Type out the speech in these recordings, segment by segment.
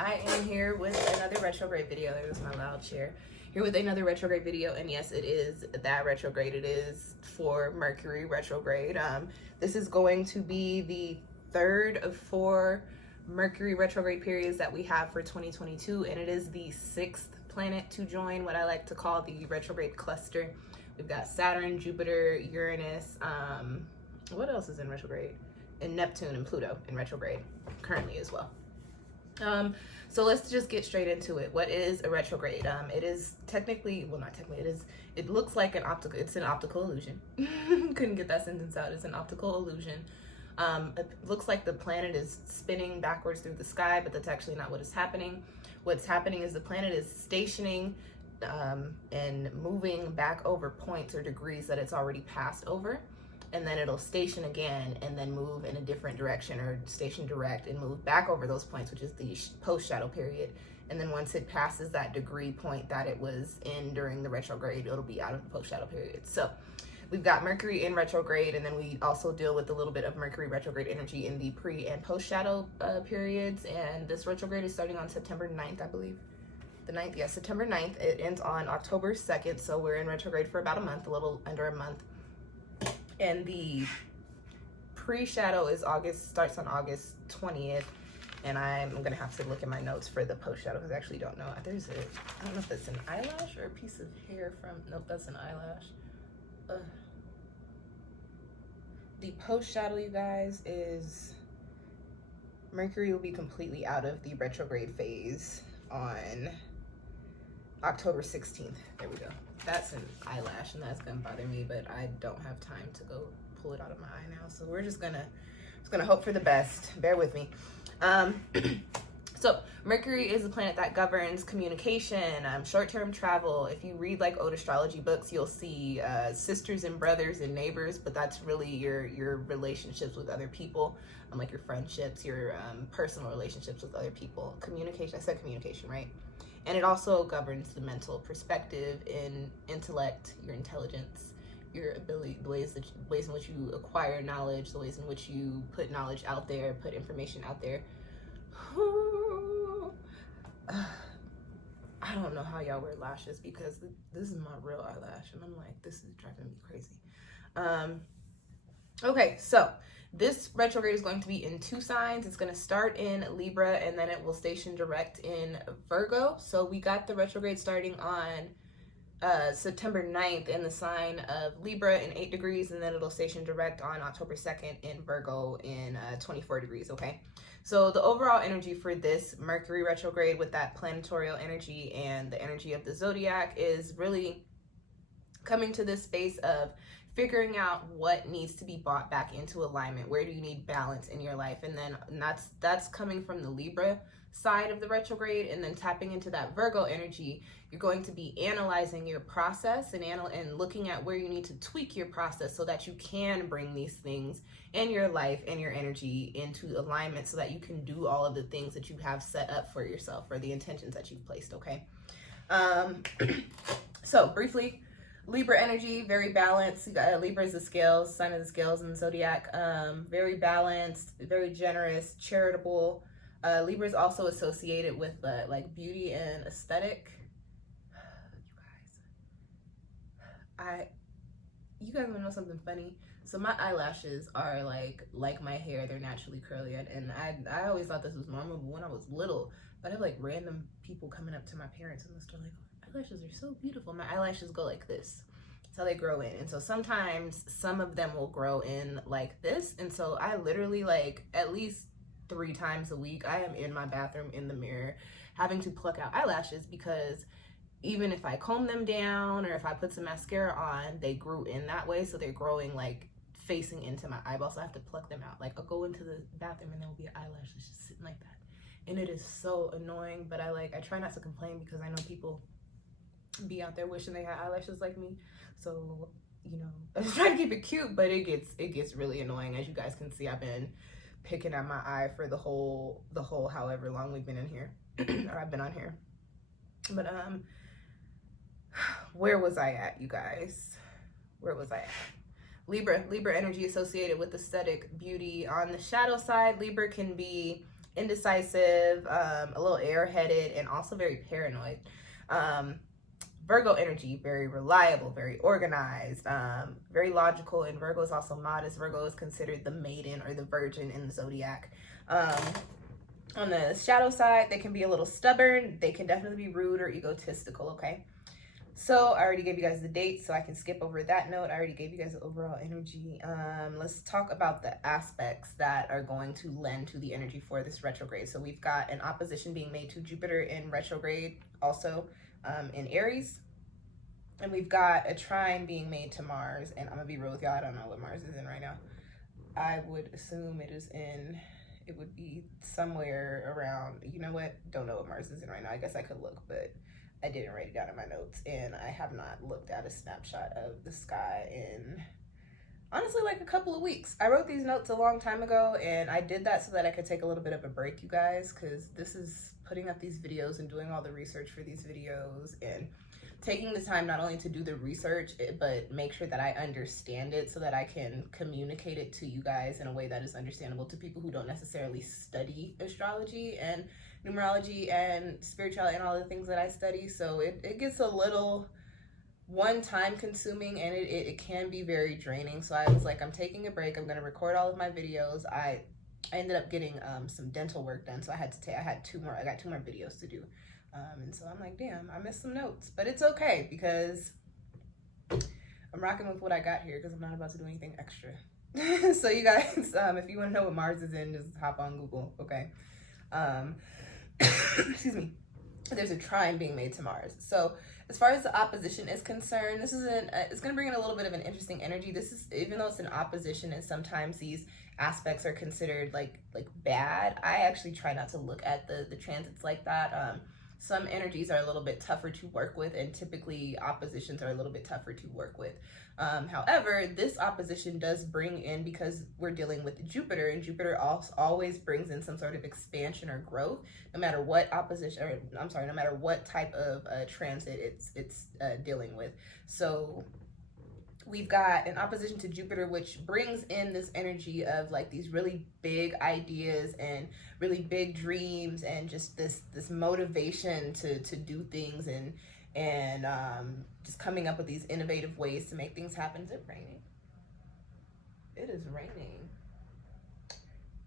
I am here with another retrograde video. There's my loud chair. Here with another retrograde video, and yes, it is that retrograde. It is for Mercury retrograde. This is going to be the third of 4 Mercury retrograde periods that we have for 2022, and it is the 6th planet to join what I like to call the retrograde cluster. We've got Saturn, Jupiter, Uranus, what else is in retrograde? And Neptune and Pluto in retrograde currently as well. So let's just get straight into it. What is a retrograde? It is technically, well, not technically, it looks like an optical illusion. Couldn't get that sentence out. It's an optical illusion. It looks like the planet is spinning backwards through the sky, but that's actually not what is happening. What's happening is the planet is stationing and moving back over points or degrees that it's already passed over. And then it'll station again and then move in a different direction, or station direct and move back over those points, which is the post-shadow period. And then once it passes that degree point that it was in during the retrograde, it'll be out of the post-shadow period. So we've got Mercury in retrograde, and then we also deal with a little bit of Mercury retrograde energy in the pre and post-shadow periods. And this retrograde is starting on September 9th, I believe. The 9th, yes, September 9th. It ends on October 2nd, so we're in retrograde for about a month, a little under a month. And the pre-shadow is starts on August 20th. And I'm gonna have to look at my notes for the post-shadow because I actually don't know. I don't know if that's an eyelash or a piece of hair from, nope, that's an eyelash. The post-shadow, you guys, is Mercury will be completely out of the retrograde phase on October 16th. There we go. That's an eyelash, and that's gonna bother me, but I don't have time to go pull it out of my eye now. So we're just gonna hope for the best. Bear with me. So Mercury is the planet that governs communication, short-term travel. If you read like old astrology books, you'll see sisters and brothers and neighbors, but that's really your relationships with other people, like your friendships, your personal relationships with other people. Communication, I said communication, right? And it also governs the mental perspective in intellect, your intelligence, your ability, the ways in which you acquire knowledge, the ways in which you put knowledge out there, put information out there. I don't know how y'all wear lashes because this is my real eyelash, and I'm like, this is driving me crazy. Okay, so this retrograde is going to be in 2 signs. It's going to start in Libra, and then it will station direct in Virgo. So we got the retrograde starting on September 9th in the sign of Libra in 8 degrees, and then it'll station direct on October 2nd in Virgo in 24 degrees, okay? So the overall energy for this Mercury retrograde with that planetorial energy and the energy of the zodiac is really coming to this space of figuring out what needs to be brought back into alignment. Where do you need balance in your life? And then that's coming from the Libra side of the retrograde, and then tapping into that Virgo energy. You're going to be analyzing your process and looking at where you need to tweak your process so that you can bring these things in your life and your energy into alignment so that you can do all of the things that you have set up for yourself, or the intentions that you've placed, okay? So briefly, Libra energy, very balanced. Libra is the scales, sign of the scales in the zodiac. Very balanced, very generous, charitable. Libra is also associated with like beauty and aesthetic. You guys wanna know something funny? So my eyelashes are like my hair. They're naturally curly, and I always thought this was normal when I was little. But I have like random people coming up to my parents in the store like, eyelashes are so beautiful. My eyelashes go like this. That's how they grow in. And so sometimes some of them will grow in like this. And so I literally, like, at least 3 times a week, I am in my bathroom in the mirror having to pluck out eyelashes, because even if I comb them down or if I put some mascara on, they grew in that way. So they're growing like facing into my eyeball. So I have to pluck them out. Like, I'll go into the bathroom and there will be an eyelash that's just sitting like that. And it is so annoying, but I try not to complain because I know people be out there wishing they had eyelashes like me. So, you know, I just try to keep it cute, but it gets really annoying. As you guys can see, I've been picking at my eye for the whole however long we've been in here, or I've been on here. But where was I at, you guys? Where was I at? Libra energy associated with aesthetic beauty. On the shadow side, Libra can be indecisive, a little airheaded, and also very paranoid. Virgo energy, very reliable, very organized, very logical, and Virgo is also modest. Virgo is considered the maiden or the virgin in the zodiac. On the shadow side, they can be a little stubborn. They can definitely be rude or egotistical, okay? So I already gave you guys the date, so I can skip over that note. I already gave you guys the overall energy. Let's talk about the aspects that are going to lend to the energy for this retrograde. So we've got an opposition being made to Jupiter in retrograde, also in Aries. And we've got a trine being made to Mars. And I'm going to be real with y'all, I don't know what Mars is in right now. I would assume it would be somewhere around, you know what? Don't know what Mars is in right now. I guess I could look, but I didn't write it down in my notes. And I have not looked at a snapshot of the sky in, honestly, like a couple of weeks. I wrote these notes a long time ago, and I did that so that I could take a little bit of a break, you guys, because this is putting up these videos and doing all the research for these videos and taking the time not only to do the research, but make sure that I understand it so that I can communicate it to you guys in a way that is understandable to people who don't necessarily study astrology and numerology and spirituality and all the things that I study. So it gets a little time consuming, and it can be very draining. So I was like, I'm taking a break. I'm going to record all of my videos. I ended up getting some dental work done, so I got 2 more videos to do. And so I'm like, damn, I missed some notes, but it's okay because I'm rocking with what I got here because I'm not about to do anything extra. So you guys, if you want to know what Mars is in, just hop on Google, okay? Excuse me. There's a trine being made to Mars. So as far as the opposition is concerned, this is it's going to bring in a little bit of an interesting energy. This is, even though it's an opposition and sometimes these aspects are considered like bad, I actually try not to look at the transits like that. Some energies are a little bit tougher to work with, and typically oppositions are a little bit tougher to work with. However, this opposition does bring in, because we're dealing with Jupiter, and Jupiter always brings in some sort of expansion or growth, no matter what opposition, or no matter what type of transit it's dealing with. So we've got an opposition to Jupiter, which brings in this energy of like these really big ideas and really big dreams, and just this motivation to do things, and just coming up with these innovative ways to make things happen. Is it raining? It is raining.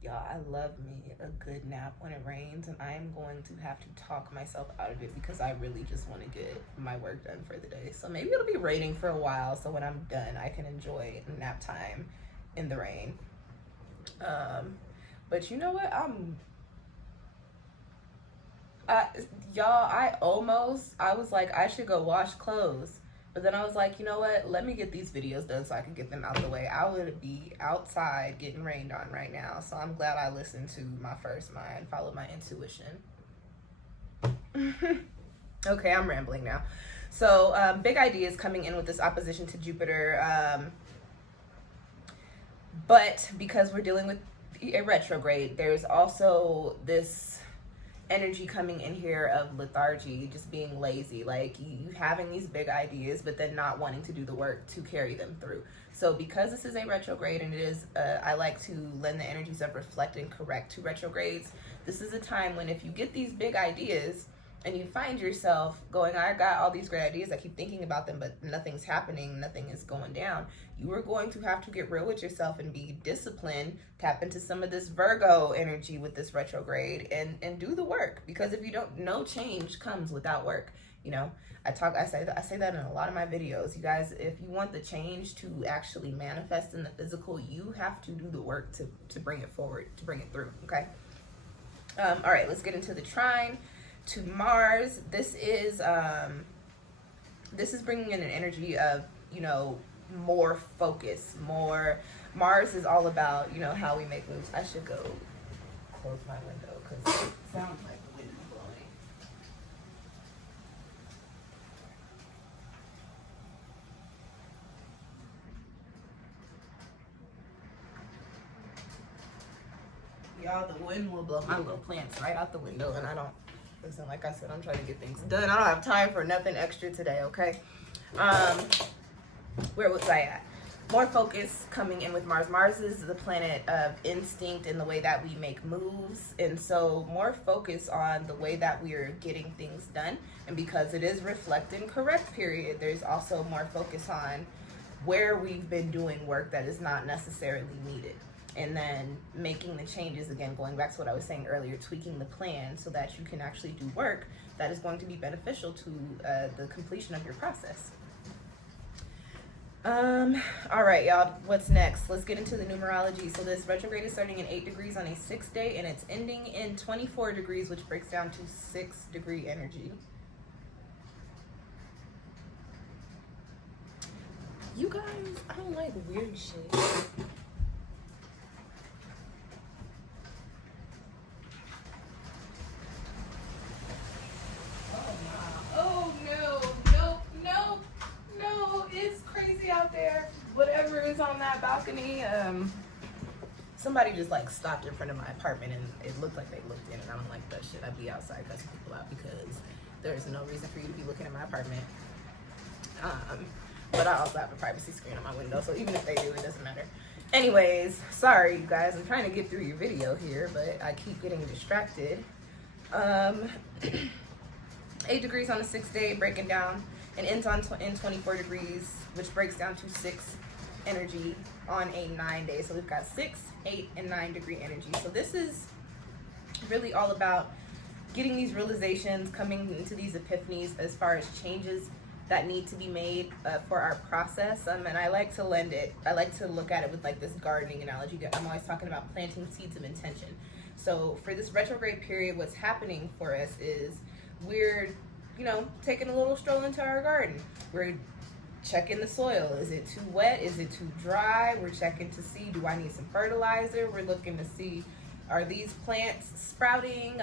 Y'all, I love me a good nap when it rains, and I am going to have to talk myself out of it because I really just want to get my work done for the day. So maybe it'll be raining for a while, so when I'm done, I can enjoy nap time in the rain. But you know what? I was like, I should go wash clothes. But then I was like, you know what? Let me get these videos done so I can get them out the way. I would be outside getting rained on right now. So I'm glad I listened to my first mind, followed my intuition. Okay, I'm rambling now. So big ideas coming in with this opposition to Jupiter. But because we're dealing with a retrograde, there's also this energy coming in here of lethargy, just being lazy, like you having these big ideas but then not wanting to do the work to carry them through. So because this is a retrograde, and it is I like to lend the energies of reflect and correct to retrogrades. This is a time when if you get these big ideas and you find yourself going, I got all these great ideas, I keep thinking about them, but nothing's happening, nothing is going down, you are going to have to get real with yourself and be disciplined, tap into some of this Virgo energy with this retrograde, and do the work. Because if you don't, no change comes without work. You know, I say that in a lot of my videos. You guys, if you want the change to actually manifest in the physical, you have to do the work to bring it forward, to bring it through, okay? All right, let's get into the trine to Mars. This is bringing in an energy of, you know, more focus, more. Mars is all about, you know, how we make moves. I should go close my window because it sounds like the wind is blowing. Y'all, the wind will blow my little plants right out the window, and I don't. Listen, like I said, I'm trying to get things done. I don't have time for nothing extra today, okay? Where was I at? more focus coming in with Mars. Mars is the planet of instinct and the way that we make moves, and so more focus on the way that we are getting things done. And because it is reflecting correct period, there's also more focus on where we've been doing work that is not necessarily needed, and then making the changes, again going back to what I was saying earlier, tweaking the plan so that you can actually do work that is going to be beneficial to the completion of your process. All right, y'all, what's next? Let's get into the numerology. So this retrograde is starting in 8 degrees on a 6th day, and it's ending in 24 degrees, which breaks down to 6-degree energy. You guys, I don't like weird shit. Out there, whatever is on that balcony, somebody just like stopped in front of my apartment, and it looked like they looked in, and I don't like that shit. I'd be outside cussing people out because there's no reason for you to be looking at my apartment. But I also have a privacy screen on my window, so even if they do, it doesn't matter. Anyways, sorry you guys, I'm trying to get through your video here, but I keep getting distracted. 8 degrees on the 6th day, breaking down, and ends on in 24 degrees, which breaks down to 6 energy on a 9 day. So we've got 6, 8, and 9 degree energy. So this is really all about getting these realizations, coming into these epiphanies as far as changes that need to be made for our process. And I like to look at it with like this gardening analogy. I'm always talking about planting seeds of intention. So for this retrograde period, what's happening for us is we're taking a little stroll into our garden. We're checking the soil. Is it too wet? Is it too dry? We're checking to see, do I need some fertilizer? We're looking to see, are these plants sprouting?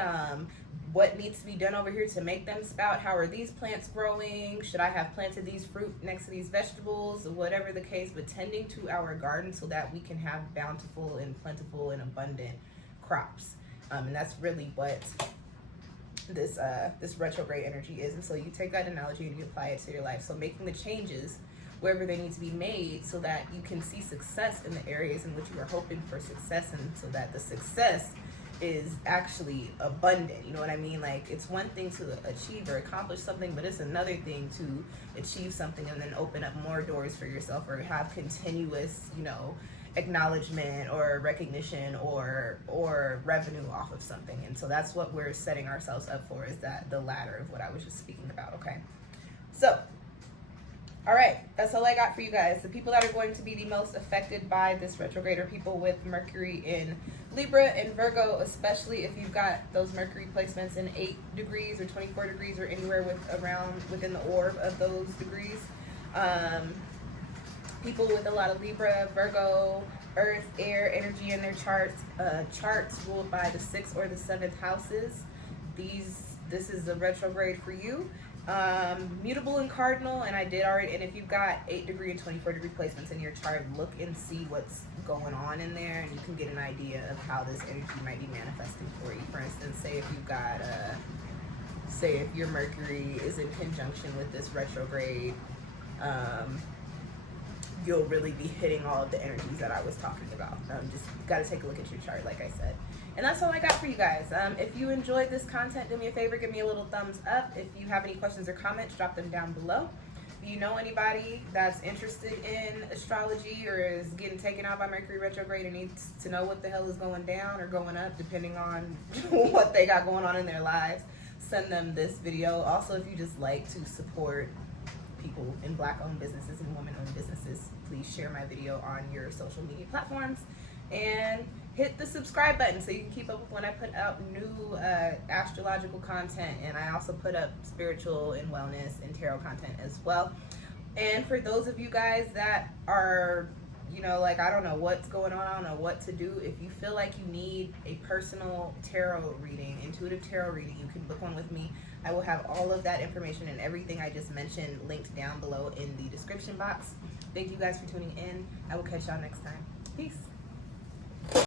What needs to be done over here to make them sprout? How are these plants growing? Should I have planted these fruit next to these vegetables? Whatever the case, but tending to our garden so that we can have bountiful and plentiful and abundant crops. And that's really what this retrograde energy is. And so you take that analogy and you apply it to your life. So making the changes wherever they need to be made so that you can see success in the areas in which you are hoping for success, and so that the success is actually abundant. You know what I mean? Like, it's one thing to achieve or accomplish something, but it's another thing to achieve something and then open up more doors for yourself, or have continuous, acknowledgement or recognition or revenue off of something. And so that's what we're setting ourselves up for, is that the latter of what I was just speaking about. Okay, so all right, that's all I got for you guys. The people that are going to be the most affected by this retrograde are people with Mercury in Libra and Virgo, especially if you've got those Mercury placements in 8 degrees or 24 degrees or anywhere within the orb of those degrees. People with a lot of Libra, Virgo, Earth, air energy in their charts ruled by the 6th or the 7th houses. This is a retrograde for you. Mutable and cardinal, and I did already. And if you've got 8 degree and 24 degree placements in your chart, look and see what's going on in there, and you can get an idea of how this energy might be manifesting for you. For instance, say if you've got if your Mercury is in conjunction with this retrograde, you'll really be hitting all of the energies that I was talking about. Just got to take a look at your chart, like I said. And that's all I got for you guys. If you enjoyed this content, do me a favor, give me a little thumbs up. If you have any questions or comments, drop them down below. If you know anybody that's interested in astrology or is getting taken out by Mercury retrograde and needs to know what the hell is going down or going up, depending on what they got going on in their lives, send them this video. Also, if you just like to support people in Black-owned businesses and women-owned businesses, please share my video on your social media platforms and hit the subscribe button so you can keep up with when I put out new astrological content. And I also put up spiritual and wellness and tarot content as well. And for those of you guys that are, like, I don't know what's going on, I don't know what to do, if you feel like you need a personal tarot reading, intuitive tarot reading, you can book one with me. I will have all of that information and everything I just mentioned linked down below in the description box. Thank you guys for tuning in. I will catch y'all next time. Peace.